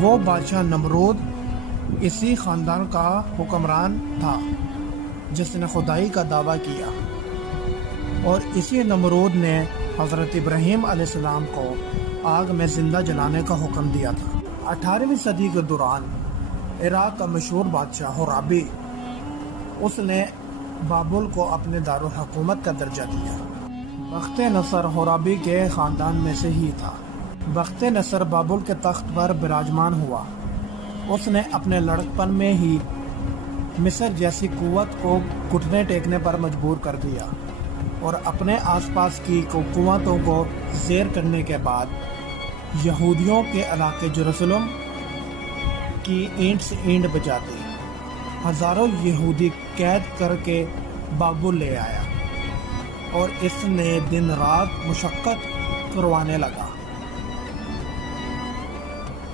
وہ بادشاہ نمرود اسی خاندان کا حکمران تھا جس نے خدائی کا دعویٰ کیا، اور اسی نمرود نے حضرت ابراہیم علیہ السلام کو آگ میں زندہ جلانے کا حکم دیا تھا۔ 18ویں صدی کے دوران عراق کا مشہور بادشاہ حورابی، اس نے بابل کو اپنے دارالحکومت کا درجہ دیا۔ بخت نصر حورابی کے خاندان میں سے ہی تھا۔ بخت نصر بابل کے تخت پر براجمان ہوا۔ اس نے اپنے لڑکپن میں ہی مصر جیسی قوت کو گھٹنے ٹیکنے پر مجبور کر دیا، اور اپنے آس پاس کی قوتوں کو زیر کرنے کے بعد یہودیوں کے علاقے یروشلم کی اینٹ سے اینٹ بچا دی۔ ہزاروں یہودی قید کر کے بابل لے آیا، اور اس نے دن رات مشقت کروانے لگا۔